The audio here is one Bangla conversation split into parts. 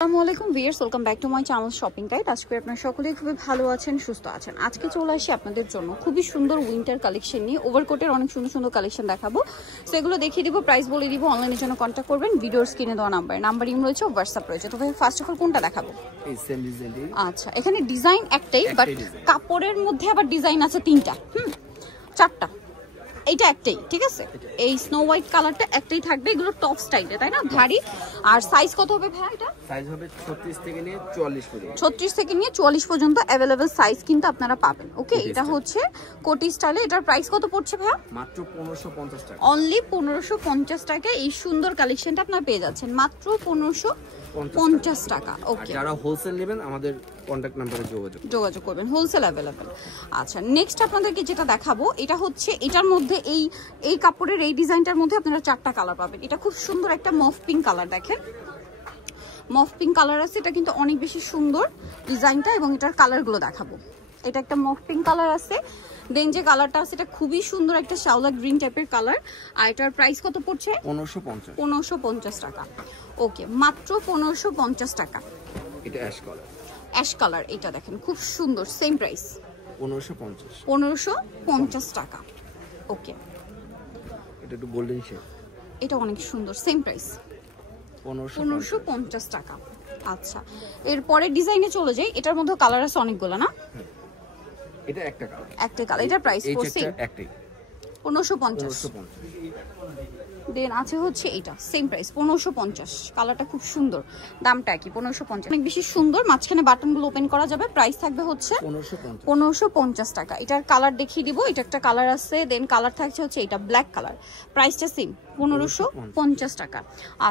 আসসালামু আলাইকুম viewers, welcome back to my channel shopping guide. আজকে আপনারা সকলেই খুবই ভালো আছেন, সুস্থ আছেন। আজকে চলে আসি আপনাদের জন্য খুবই সুন্দর উইন্টার কালেকশন নিয়ে। ওভারকোটের অনেক সুন্দর সুন্দর কালেকশন দেখাবো, সেগুলো দেখিয়ে দিব, প্রাইস বলে দিব। অনলাইনের জন্য কন্ট্যাক্ট করবেন ভিডিওর স্ক্রিনে দেওয়া নাম্বার ইম রয়েছে, হোয়াটসঅ্যাপ রয়েছে। তো ভাই ফার্স্ট অফ অল কোনটা দেখাবো? আচ্ছা, এখানে ডিজাইন একটাই, বাট কাপড়ের মধ্যে আবার ডিজাইন আছে তিনটা, চারটা। এইটা একটাই, ঠিক আছে। এই স্নো হোয়াইট কালারটা একটাই থাকবে। এগুলো টপ স্টাইলে, তাই না, ভারী। আর সাইজ কত হবে ভাই? এটা সাইজ হবে 36 থেকে নিয়ে 44 পর্যন্ত। 36 থেকে নিয়ে 44 পর্যন্ত अवेलेबल সাইজ কিন্তু আপনারা পাবেন। ওকে, এটা হচ্ছে কোটি স্টাইলে। এটার প্রাইস কত পড়ছে ভাই? মাত্র 1550 টাকা। অনলি 1550 টাকা এই সুন্দর কালেকশনটা আপনারা পেয়ে যাচ্ছেন মাত্র 1550 টাকা। ওকে, যারা হোলসেল নেবেন আমাদের কন্টাক্ট নম্বরে যোগাযোগ করবেন, হোলসেল अवेलेबल। আচ্ছা, নেক্সট আপনাদেরকে যেটা দেখাবো, এটা হচ্ছে এটার মধ্যে এই কাপড়ের এই ডিজাইনটার মধ্যে আপনারা চারটা কালার পাবেন। এটা খুব সুন্দর একটা মফ পিঙ্ক কালার, দেখেন মফ পিঙ্ক কালার আছে। এটা কিন্তু অনেক বেশি সুন্দর ডিজাইনটা, এবং এটার কালারগুলো দেখাবো। এটা একটা মফ পিঙ্ক কালার আছে, দেন যে কালারটা আছে এটা খুবই সুন্দর একটা শাওলা গ্রিন টাইপের কালার। আর এটার প্রাইস কত পড়ছে? 1550 টাকা। ওকে, মাত্র 1550 টাকা। এটা অ্যাশ কালার, এটা দেখেন খুব সুন্দর, সেম প্রাইস 1550 টাকা। ওকে, এটা একটু গোল্ডেন শেড, এটা অনেক সুন্দর, সেম প্রাইস 1550 টাকা। আচ্ছা, এরপরে ডিজাইনে চলে যাই। এটার মধ্যে কালার আছে অনেকগুলো, না? এটা একটা কালার। এটার প্রাইস পড়ছে একটাই 1550। দেন আছে হচ্ছে এটা, সেম প্রাইস 1550। কালারটা খুব সুন্দর, দামটা কি 1550। অনেক বেশি সুন্দর, মাঝখানে বাটনগুলো ওপেন করা যাবে। প্রাইস থাকবে হচ্ছে 1550 টাকা। এটার কালার দেখিয়ে দিব। এটা একটা কালার আছে, দেন কালার থাকছে হচ্ছে এটা ব্ল্যাক কালার। প্রাইসটা সেম 1550 টাকা।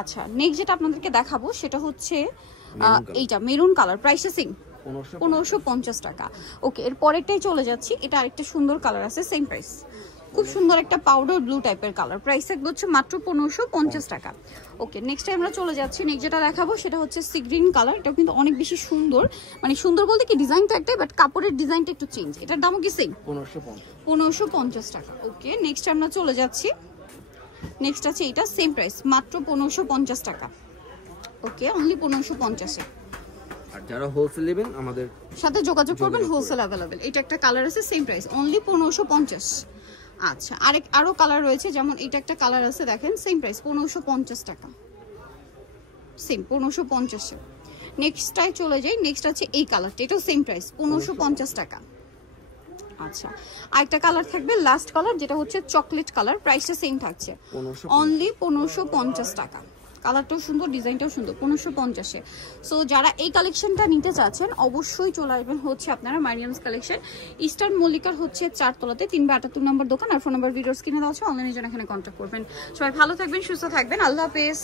আচ্ছা, নেক্সট যেটা আপনাদেরকে দেখাবো সেটা হচ্ছে এইটা মেরুন কালার। প্রাইসটা সেম 1550 টাকা। ওকে, এর পরেরটাই চলে যাচ্ছি। এটা আরেকটা সুন্দর কালার আছে, সেম প্রাইস। খুব সুন্দর একটা পাউডার ব্লু টাইপের কালার। প্রাইস থাকবে হচ্ছে মাত্র 1550 টাকা। ওকে, নেক্সট আমরা চলে যাচ্ছি। নেক্সট যেটা দেখাবো সেটা হচ্ছে সি গ্রিন কালার। এটাও কিন্তু অনেক বেশি সুন্দর, মানে সুন্দর বলতে কি ডিজাইনটা একটাই, বাট কাপড়ের ডিজাইনটা একটু চেঞ্জ। এটার দামও কি সেম 1550 টাকা। ওকে, নেক্সট আমরা চলে যাচ্ছি। নেক্সট আছে এটা, সেম প্রাইস মাত্র 1550 টাকা। ওকে, অনলি 1550-এ। আর যারা হোলসেল নেবেন আমাদের সাথে যোগাযোগ করবেন, হোলসেল अवेलेबल। এটা একটা কালার আছে, সেম প্রাইস অনলি 1550। আচ্ছা, আরো কালার রয়েছে, যেমন এটা একটা কালার আছে, দেখেন সেম প্রাইস 1550 টাকা, সেম 1550-এ। নেক্সটটাই চলে যাই। নেক্সট আছে এই কালারটা, এটাও সেম প্রাইস 1550 টাকা। আচ্ছা, আরেকটা কালার থাকবে লাস্ট কালার, যেটা হচ্ছে চকলেট কালার। প্রাইসটা সেম থাকছে অনলি 1550 টাকা। কালারটাও সুন্দর, ডিজাইনটাও সুন্দর, 1550-এ। সো যারা এই কালেকশনটা নিতে চাচ্ছেন অবশ্যই চলে আসবেন হচ্ছে আপনারা মারিয়ামস কালেকশন, ইস্টার্ন মল্লিকার হচ্ছে 4 তলাতে 372 নম্বর দোকান। আর ফোন নাম্বার ভিডিওর স্ক্রিনে দেওয়া আছে, অনলাইনে জন্য এখানে কন্ট্যাক্ট করবেন। সবাই ভালো থাকবেন, সুস্থ থাকবেন, আল্লাহ হাফেজ।